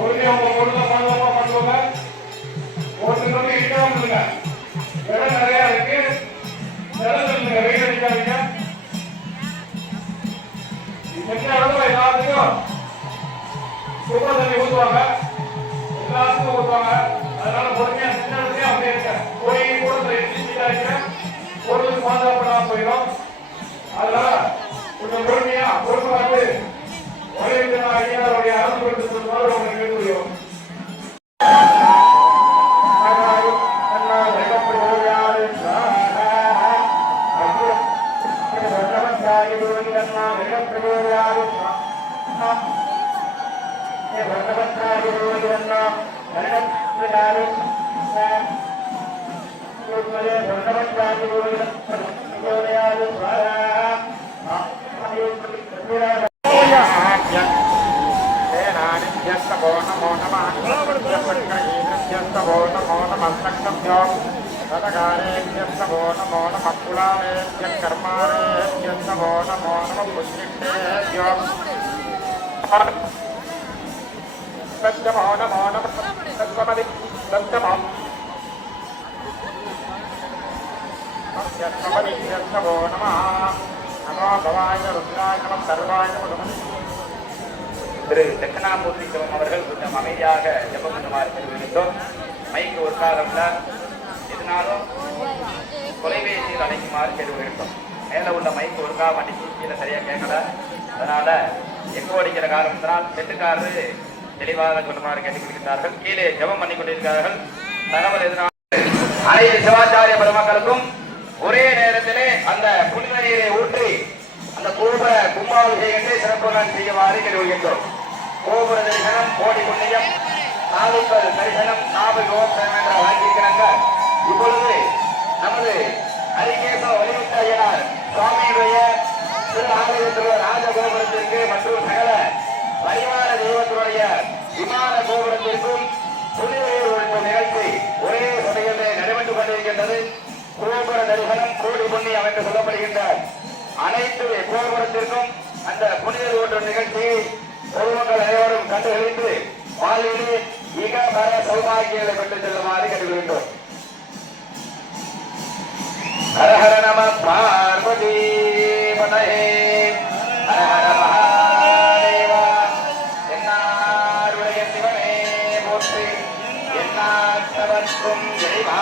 அவங்க பொருளை பாதுகாப்பா பண்ணுவாங்க. ஒருத்தர் இருக்காம இல்லைங்க, இடம் நிறைய இருக்கு. இடத்துல வெயில் அடிக்காதீங்க. எந்த இடத்துல எல்லாத்துக்கும் சுத்த தண்ணி ஊற்றுவாங்க, எல்லாத்துக்கும் ஊற்றுவாங்க. அதனால பொறுமையா சின்ன இடத்துலயே அப்படியே இருக்க போய் கூட இருக்க பொருளுக்கு பாதுகாப்பு போயிடும். அதனால கொஞ்சம் பொறுமையா பொறுப்பு வந்து ஐயாவுடைய அரசு கொடுத்து சொல்லுவாரு உங்களுக்கு கேட்க திரு தட்சிணாமூர்த்தி சிவம் அவர்கள் கொஞ்சம் அமைதியாக ஜெபம் பண்ணுமாறு தெரிவிக்கின்றோம். மைக்கு ஒர்க்காக எதுனாலும் தொலைபேசியில் அழைக்குமாறு தெரிவிக்கின்றோம். மேல உள்ள மைக்கு ஒர்க்காக பண்ணிக்கு கீழே சரியா கேட்கல, அதனால எக்கோ அடிக்கிற காரணத்தினால் செட்டுக்காரரு தெளிவாக சொல்லுமாறு கேட்டுக்கொள்கின்றார்கள். கீழே ஜெபம் பண்ணி கொண்டிருக்கிறார்கள். தகவல் எதனால் அனைத்து சிவாச்சாரிய பெருமக்களுக்கும் ஒரே நேரத்திலே அந்த புனித நீரை ஊற்றி அந்த கோபுர கும்பாபிஷேகத்தை சிறப்புடன் செய்யுமாறு கேட்டுக்கொள்கின்றோம். கோபுர தரிசனம் கோடி புண்ணியம், நாளுக்கள் தரிசனம் நாபகம் என்ற வாங்கியிருக்கிறாங்க. இப்பொழுது நமது ஹரிகேச வலியுறுத்த ஐயனார் சுவாமியுடைய திரு ஆலயத்திலுள்ள ராஜகோபுரத்திற்கு மற்றும் சகல பரிவார தெய்வத்தினுடைய விமான கோபுரத்திற்கும் புனிதநீர் ஒழிப்பு நிகழ்ச்சி ஒரே சமயத்திலே நடைபெற்றுக் கொண்டிருக்கின்றது. கோபுர தரிசனம் கோடி புண்ணியம் என்று சொல்லப்படுகின்ற அனைத்து கோபுரத்திற்கும் அந்த புனித ஓட்டு நிகழ்ச்சியை பொதுமக்கள் அனைவரும் கண்டுகளித்து வாழ்விலே மிக பல சௌபாகியங்களை பெற்றுச் செல்லுமாறு கேட்டுக்கொள்கின்றோம். ஹர ஹர நம பார்வதி பதஹே ஹர ஹர மகாதேவா. என்னாருடைய சிவனே போற்றி, என்னாட்டவர்க்கும் இறைவா